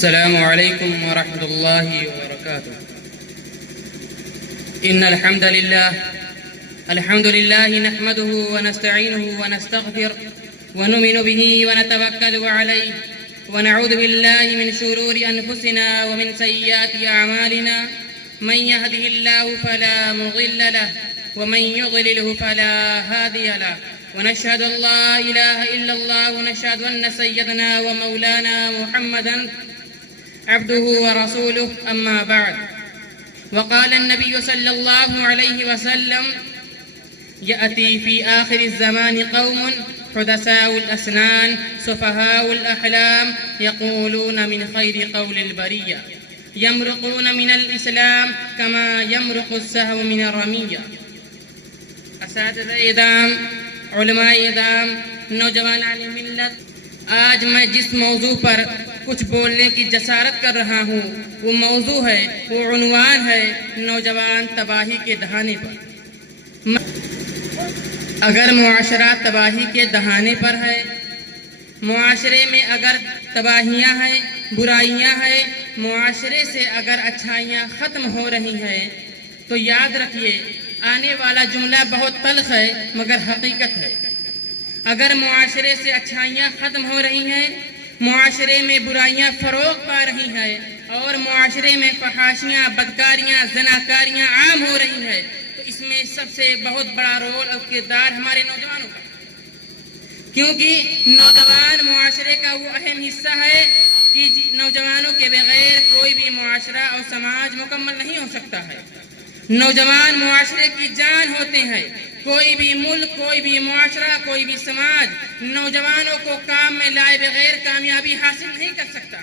السلام عليكم ورحمة الله وبركاته. إن الحمد لله نحمده ونستعينه ونستغفر ونؤمن به ونتوكل عليه ونعوذ بالله من شرور أنفسنا ومن سيئات أعمالنا. من يهده الله فلا مضل له ومن يضلله فلا هادي له، ونشهد أن لا إله إلا الله ونشهد أن سيدنا ومولانا محمدا عبده ورسوله. أما بعد، وقال النبي صلى الله عليه وسلم: يأتي في آخر الزمان قوم حدثاء الأسنان سفهاء الأحلام يقولون من خير قول البرية يمرقون من الإسلام كما يمرق السهم من الرمية. اساتذہ ادام، علماء ادام، نوجوانان ملت، آج میں جس موضوع پر کچھ بولنے کی جسارت کر رہا ہوں وہ موضوع ہے، وہ عنوان ہے نوجوان تباہی کے دہانے پر۔ اگر معاشرہ تباہی کے دہانے پر ہے، معاشرے میں اگر تباہیاں ہیں، برائیاں ہیں، معاشرے سے اگر اچھائیاں ختم ہو رہی ہیں، تو یاد رکھیے آنے والا جملہ بہت تلخ ہے مگر حقیقت ہے۔ اگر معاشرے سے اچھائیاں ختم ہو رہی ہیں، معاشرے میں برائیاں فروغ پا رہی ہیں اور معاشرے میں فحاشیاں، بدکاریاں، زناکاریاں عام ہو رہی ہیں، تو اس میں سب سے بہت بڑا رول اور کردار ہمارے نوجوانوں کا، کیونکہ نوجوان معاشرے کا وہ اہم حصہ ہے کہ نوجوانوں کے بغیر کوئی بھی معاشرہ اور سماج مکمل نہیں ہو سکتا ہے۔ نوجوان معاشرے کی جان ہوتے ہیں۔ کوئی بھی ملک، کوئی بھی معاشرہ، کوئی بھی سماج نوجوانوں کو کام میں لائے بغیر کامیابی حاصل نہیں کر سکتا۔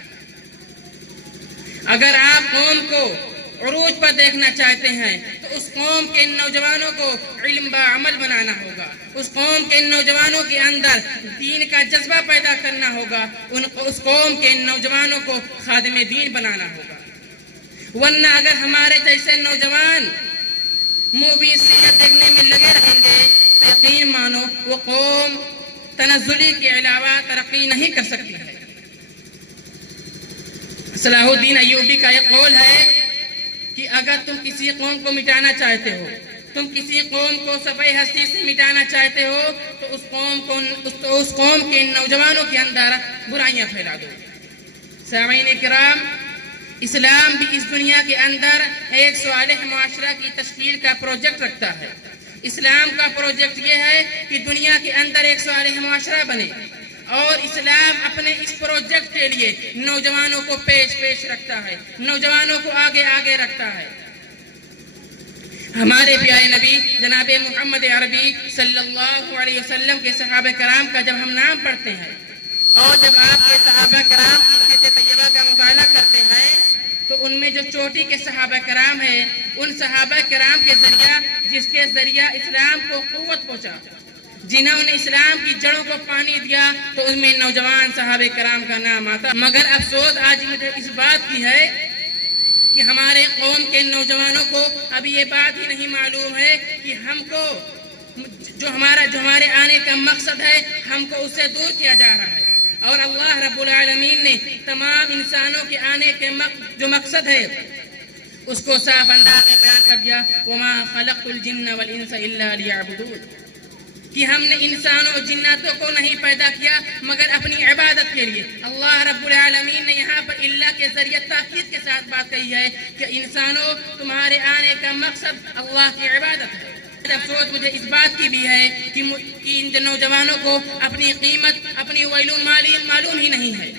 اگر آپ قوم کو عروج پر دیکھنا چاہتے ہیں تو اس قوم کے نوجوانوں کو علم بعمل بنانا ہوگا، اس قوم کے نوجوانوں کے اندر دین کا جذبہ پیدا کرنا ہوگا، اس قوم کے نوجوانوں کو خادم دین بنانا ہوگا۔ ورنہ اگر ہمارے جیسے نوجوان مووی سیریل دیکھنے میں لگے رہیں گے تو یقین مانو وہ قوم تنزلی کے علاوہ ترقی نہیں کر سکتی ہے۔ صلاح الدین ایوبی کا ایک قول ہے کہ اگر تم کسی قوم کو مٹانا چاہتے ہو، تم کسی قوم کو صفحہ ہستی سے مٹانا چاہتے ہو تو اس قوم کے نوجوانوں کے اندر برائیاں پھیلا دو۔ سامعین کرام، اسلام بھی اس دنیا کے اندر ایک صالح معاشرہ کی تشکیل کا پروجیکٹ رکھتا ہے۔ اسلام کا پروجیکٹ یہ ہے کہ دنیا کے اندر ایک صالح معاشرہ بنے، اور اسلام اپنے اس پروجیکٹ کے لیے نوجوانوں کو پیش رکھتا ہے، نوجوانوں کو آگے رکھتا ہے۔ ہمارے پیارے نبی جناب محمد عربی صلی اللہ علیہ وسلم کے صحابہ کرام کا جب ہم نام پڑھتے ہیں اور جب آپ کے صحابہ کرام کی سیرت طیبہ کا مطالعہ کرتے ہیں تو ان میں جو چوٹی کے صحابہ کرام ہیں، ان صحابہ کرام کے ذریعہ، جس کے ذریعہ اسلام کو قوت پہنچا، جنہوں نے اسلام کی جڑوں کو پانی دیا، تو ان میں نوجوان صحابہ کرام کا نام آتا۔ مگر افسوس آج مجھے اس بات کی ہے کہ ہمارے قوم کے نوجوانوں کو ابھی یہ بات ہی نہیں معلوم ہے کہ ہم کو جو ہمارے آنے کا مقصد ہے، ہم کو اس سے دور کیا جا رہا ہے۔ اور اللہ رب العالمین نے تمام انسانوں کے آنے کے جو مقصد ہے اس کو صاف انداز میں بیان کر دیا، وَمَا خَلَقْتُ الْجِنَّ وَالْإِنسَ إِلَّا لِيَعْبُدُونَ، کہ ہم نے انسانوں اور جناتوں کو نہیں پیدا کیا مگر اپنی عبادت کے لیے۔ اللہ رب العالمین نے یہاں پر اللہ کے ذریعے تاکید کے ساتھ بات کہی ہے کہ انسانوں، تمہارے آنے کا مقصد اللہ کی عبادت ہے۔ افسوس مجھے اس بات کی بھی ہے کہ ان نوجوانوں کو اپنی قیمت، اپنی ویلو معلوم ہی نہیں ہے۔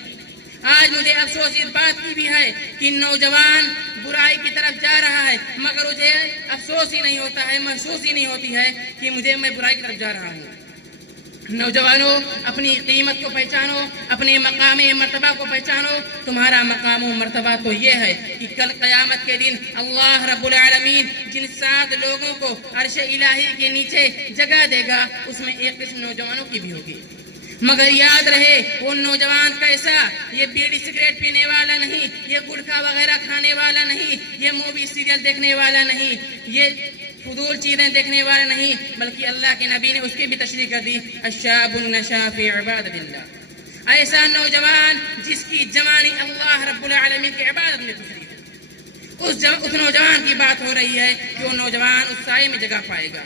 آج مجھے افسوس اس بات کی بھی ہے کہ نوجوان برائی کی طرف جا رہا ہے مگر مجھے افسوس ہی نہیں ہوتا ہے، محسوس ہی نہیں ہوتی ہے کہ میں برائی کی طرف جا رہا ہوں۔ نوجوانوں، اپنی قیمت کو پہچانو، اپنے مقام مرتبہ کو پہچانو۔ تمہارا مقام و مرتبہ تو یہ ہے کہ کل قیامت کے دن اللہ رب العالمین جن 7 لوگوں کو عرش الہی کے نیچے جگہ دے گا، اس میں ایک قسم نوجوانوں کی بھی ہوگی۔ مگر یاد رہے وہ نوجوان کیسا، یہ بیڑی سگریٹ پینے والا نہیں، یہ گٹکا وغیرہ کھانے والا نہیں، یہ مووی سیریل دیکھنے والا نہیں، یہ فضول چیزیں دیکھنے والا نہیں، بلکہ اللہ کے نبی نے اس کی بھی تشریح کر دی، الشاب النشا فی عبادت اللہ، ایسا نوجوان جس کی جوانی اللہ رب العالمین کی عبادت میں گزری ہے، اس نوجوان کی بات ہو رہی ہے کہ وہ نوجوان اس سائے میں جگہ پائے گا